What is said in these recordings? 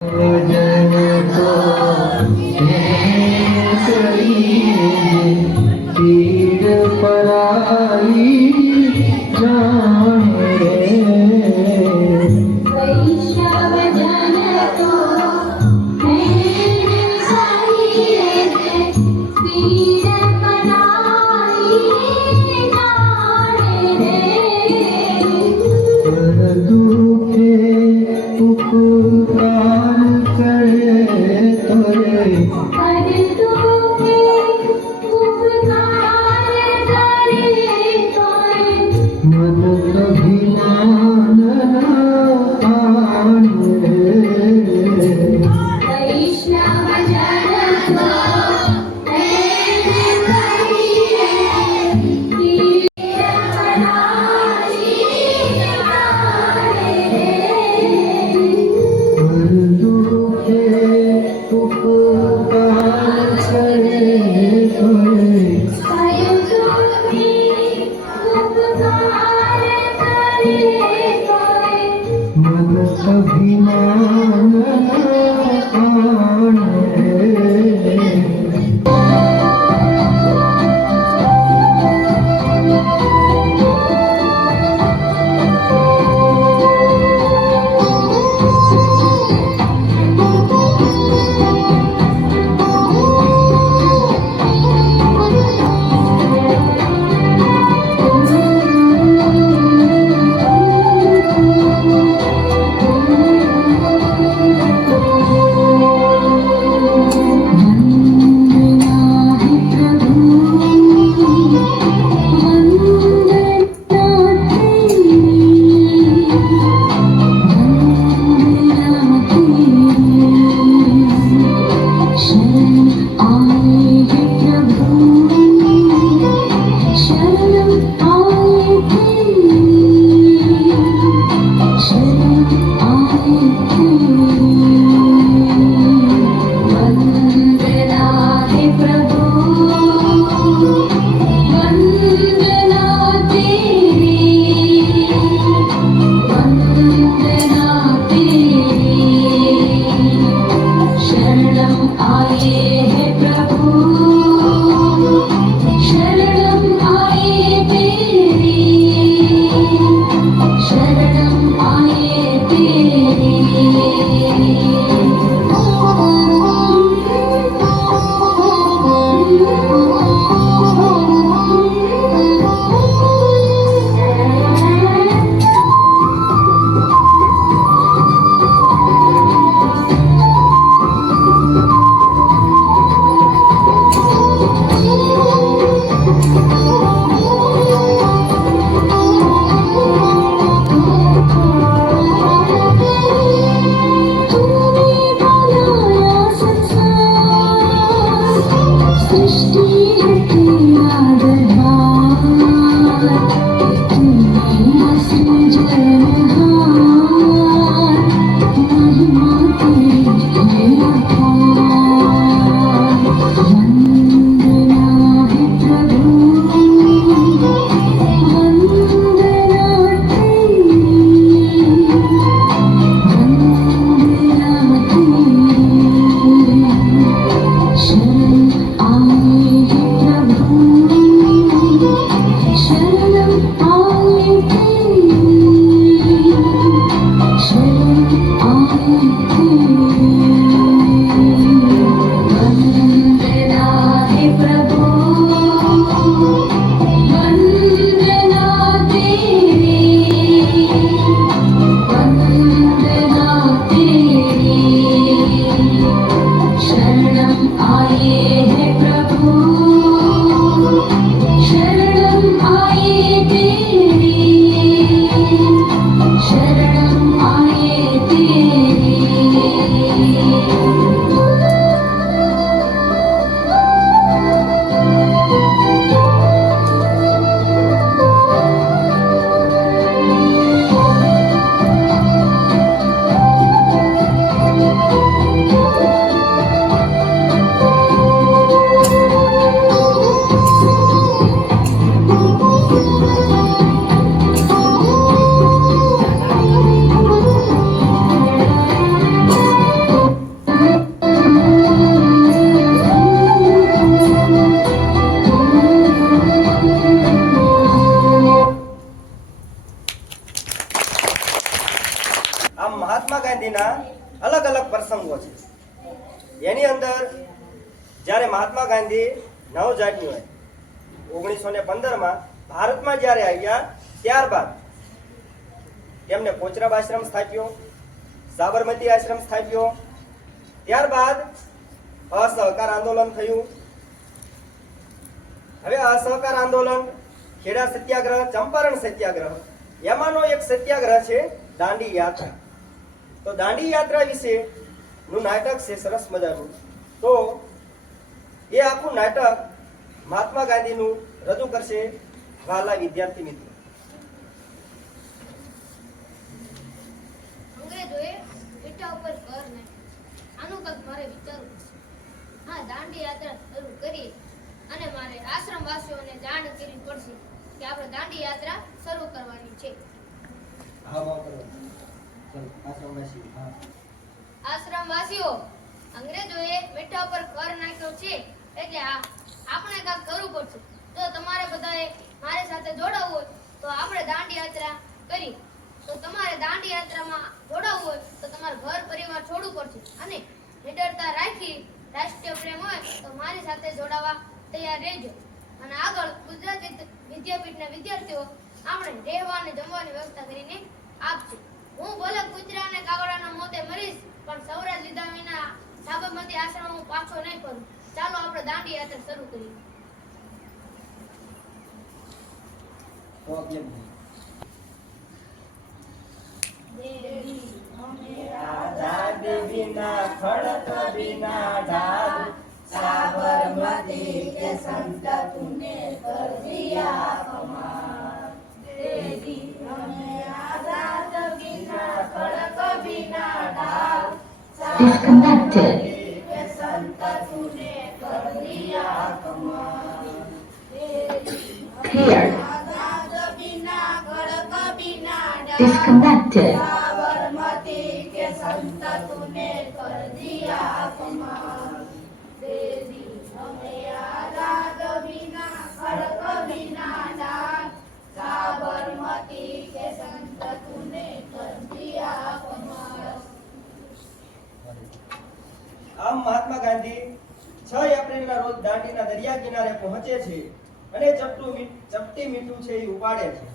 ભજન પર Okay. ઓગણીસો ને પંદરમાં ભારતમાં જ્યારે આવ્યા, ત્યારબાદ તેમને કોચરબ આશ્રમ સ્થાપ્યો, સાબરમતી આશ્રમ સ્થાપ્યો. ત્યારબાદ અસહકાર આંદોલન થયું. હવે અસહકાર આંદોલન, ખેડા સત્યાગ્રહ, ચંપારણ સત્યાગ્રહ, એમાંનો એક સત્યાગ્રહ છે દાંડી યાત્રા. તો દાંડી યાત્રા વિશે નું નાટક છે સરસ મજાનું. તો એ આખું નાટક મહાત્મા ગાંધીનું રજૂ કરશે વાલા વિદ્યાર્થી મિત્રો. અંગ્રેજોએ બેટા ઉપર કર નાખ્યું આનું કંઈક મારે વિચારવું હા દાંડી યાત્રા શરૂ કરી અને મારે આશ્રમવાસીઓને જાણ કરવી પડશે કે આપણે દાંડી યાત્રા શરૂ કરવાની છે. હા બહુ કરો ચલો હા. અંગ્રેજોએ મીઠા ઉપર કર નાખ્યો છે. એટલે આ આપણે કાંઈક કરવું પડશે. તો તમારે બધાએ મારી સાથે જોડાવવું હોય, તો આપણે દાંડી યાત્રા કરી. તો તમારે દાંડી યાત્રામાં જોડાવવું હોય, તો તમારે ઘર પરિવાર છોડવું પડશે. અને નિડરતા રાખી રાષ્ટ્રીય પ્રેમ હોય, તો મારી સાથે જોડાવા તૈયાર રહેજો. અને આગળ ગુજરાત વિદ્ય- વિદ્યાપીઠના વિદ્યાર્થીઓ આપણે રહેવા અને જમવાની વ્યવસ્થા કરીને આપશે હું ભલે કૂતરા અને કાગડાના મોતે મરીશ, પણ સૌરાજ લીધા વિના સાબરમતી આશ્રમ હું પાછો નહીં ફરું. ચાલો આપણે દાંડી યાત્રા શરૂ કરીએ. પ્રોબ્લેમ વિના ખડક વિના ઢાલ સાબરમતી કે સંત તુને કર દિયા કમાલ તેરી હમે આઝાદ વિના ખડક વિના ઢાલ Disconnected. આમ મહાત્મા ગાંધી છ એપ્રિલના રોજ દાંડીના દરિયા કિનારે પહોંચે છે અને ચપટું ચપટી મીઠું છે એ ઉપાડે છે.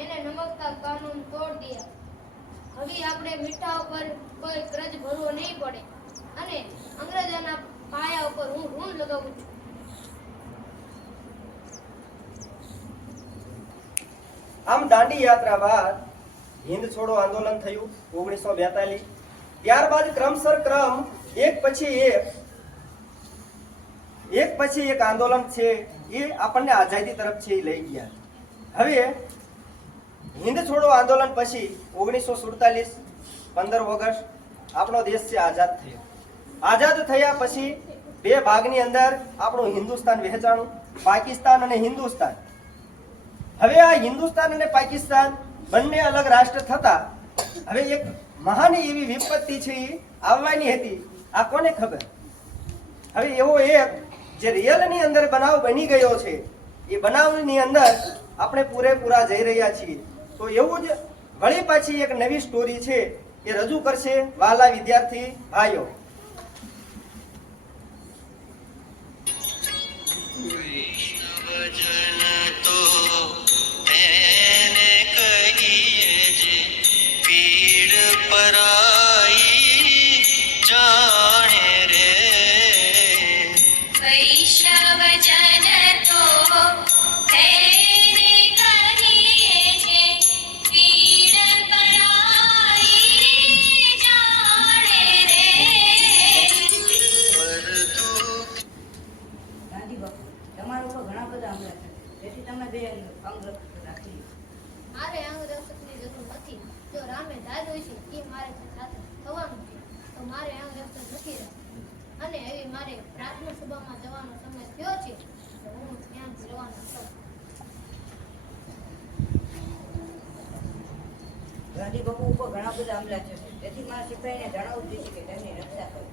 એને નમકતા કાનૂન તોડ દિયા. હવે આપણે મીઠા ઉપર કોઈ કરજ ભરવો નહીં પડે. અને અંગ્રેજોના પાયા ઉપર હું ઋણ લગાવું છું. આમ દાંડી યાત્રા બાદ હિન્દ છોડો આંદોલન થયું ઓગણીસો બેતાલીસ. ત્યારબાદ ક્રમસર ક્રમ, એક પછી એક એક પછી એક આંદોલન છે, એ આપણને આઝાદી તરફ છે, એ લઈ ગયા. હવે હિન્દ છોડો આંદોલન પછી ઓગણીસો સુડતાલીસ, પંદર ઓગસ્ટ આપણો દેશ છે, આઝાદ થયો. આઝાદ થયા પછી બે ભાગની અંદર આપણું હિન્દુસ્તાન વહેંચાણું, પાકિસ્તાન અને હિન્દુસ્તાન. હવે આ હિન્દુસ્તાન અને પાકિસ્તાન બંને અલગ રાષ્ટ્ર થતા, હવે એક મહાન એવી વિપત્તિ છે એ આવવાની હતી. આ કોને ખબર? હવે એવો એક જે રિયલની અંદર બનાવ બની ગયો છે, એ બનાવની અંદર આપણે પૂરેપૂરા જઈ રહ્યા છીએ. તો એવું જ વળી પાછી એક નવી સ્ટોરી છે એ રજૂ કરશે વાલા વિદ્યાર્થી ભાઈઓ. વૈષ્ણવજન પરાઈ જાણે રે વૈષ્ણવજન તો તેને કહીએ છે પીડ પરાઈ જાણે રે ગાંધી બાપુ તમારા ઉપર ઘણા બધા હમલા છે. તેથી તમે બે અંગ રાખી લો. મારે અંગ રક્ષકની જરૂર નથી જો રામે ધાર્યું છે એ મારે સાથે થવાનું છે. તો મારે અંગ રક્ષક નથી અને એવી મારે પ્રાર્થના સભામાં જવાનો સમય થયો છે હું ત્યાં જવાનો છું. ગાંધી બાપુ ઉપર ઘણા બધા હમલા છે. તેથી મારા સિપાહીને જણાવવું જોઈએ કે તેમની રક્ષા કરો.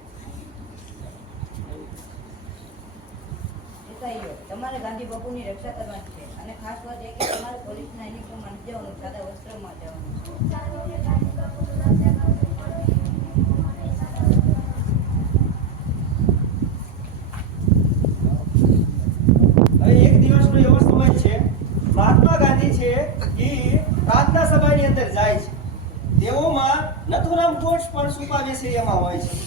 તમારે ગાંધી બાપુની રક્ષા કરવાની ખાસ વાત એ કે તમારે પોલીસના યુનિફોર્મમાં જવાનું, સાદા વસ્ત્રમાં જવાનું. રાજના સભાની અંદર જાય છે. તેઓમાં નથુરામ ટોચ પણ છુપાવે છે, એમાં હોય છે.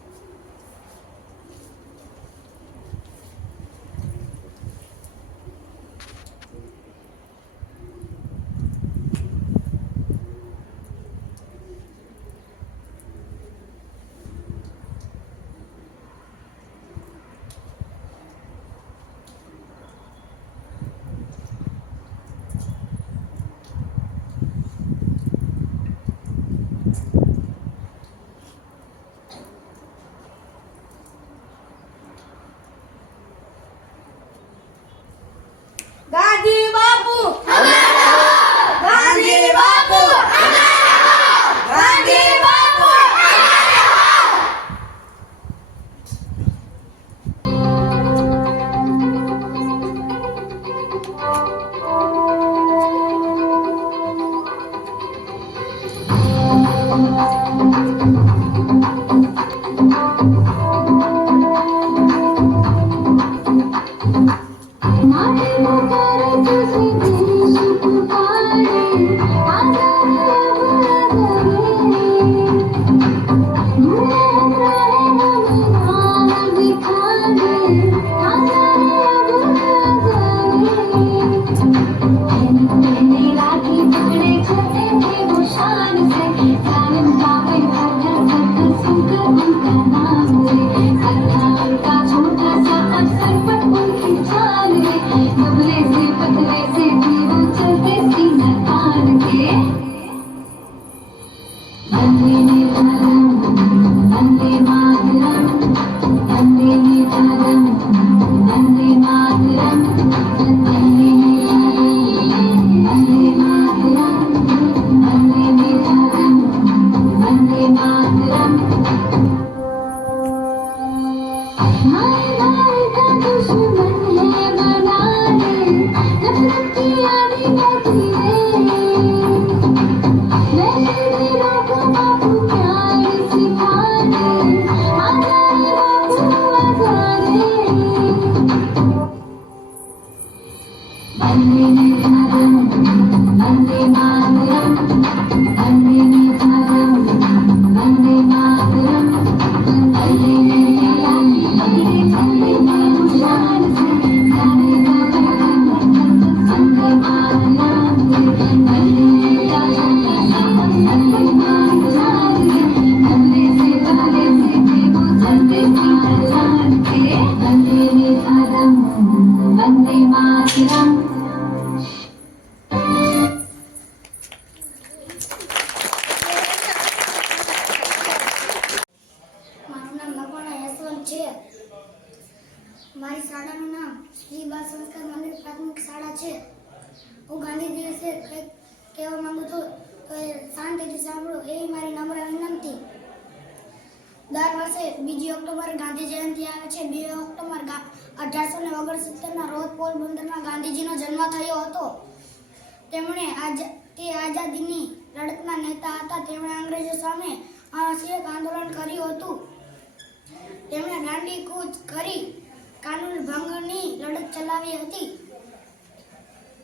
ચલાવી હતી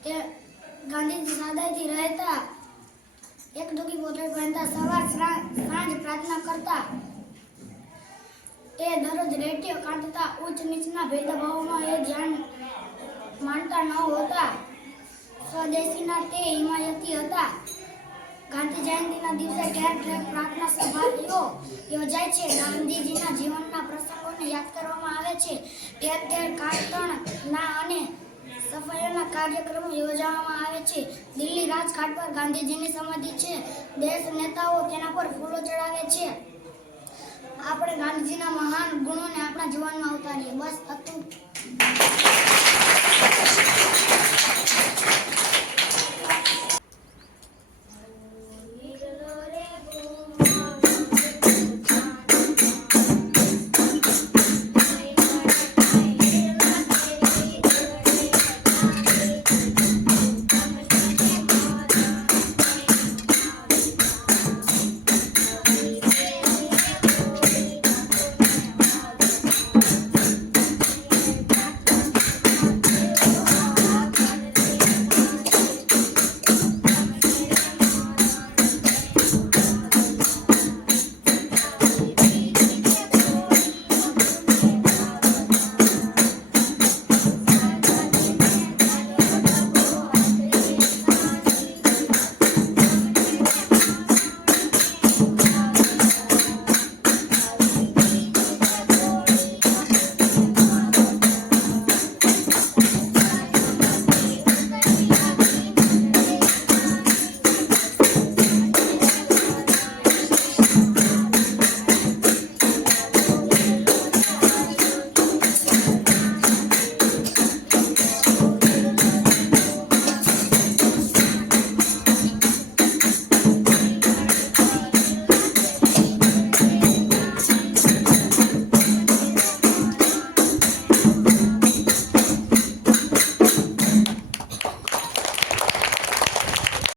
તે ગાંધીજી સાદાઈથી રહેતા એક ડોકી પોટલ પહેરતા સવાર સાંજ પ્રાર્થના કરતા તે દરરોજ રેટીઓ કાઢતા ઉચ્ચ નીચના ભેદભાવોમાં એ ધ્યાન માનતા ન હોતા, સ્વદેશીના તે હિમાયતી હતા. ગાંધી જયંતિના દિવસે ઠેર ઠેર પ્રાર્થના સભાઓ યોજાય છે. ગાંધીજીના જીવનના પ્રસંગોને યાદ કરવામાં આવે છે. ઠેર ઠેર કાર્યક્રમના અને સફાઈઓના કાર્યક્રમો યોજવામાં આવે છે. દિલ્હી રાજઘાટ પર ગાંધીજીની સમાધિ છે. દેશ નેતાઓ તેના પર ફૂલો ચડાવે છે. આપણે ગાંધીજીના મહાન ગુણોને આપણા જીવનમાં ઉતારીએ બસ હતું.